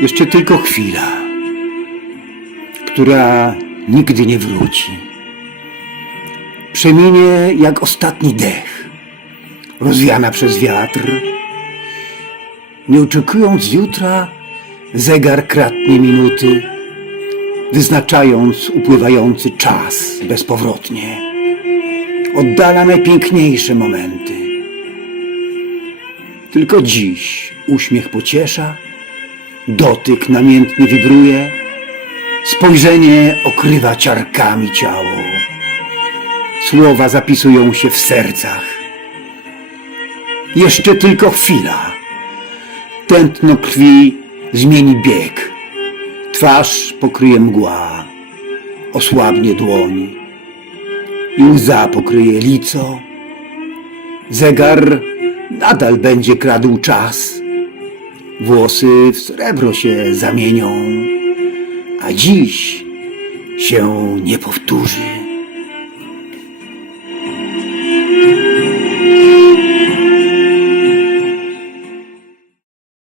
Jeszcze tylko chwila, która nigdy nie wróci. Przeminie jak ostatni dech, rozwiana przez wiatr. Nie oczekując jutra, zegar kratnie minuty, wyznaczając upływający czas bezpowrotnie. Oddala najpiękniejsze momenty. Tylko dziś uśmiech pociesza, dotyk namiętnie wibruje, spojrzenie okrywa ciarkami ciało. Słowa zapisują się w sercach. Jeszcze tylko chwila. Tętno krwi zmieni bieg. Twarz pokryje mgła, osłabnie dłoń i łza pokryje lico. Zegar nadal będzie kradł czas. Włosy w srebro się zamienią, a dziś się nie powtórzy.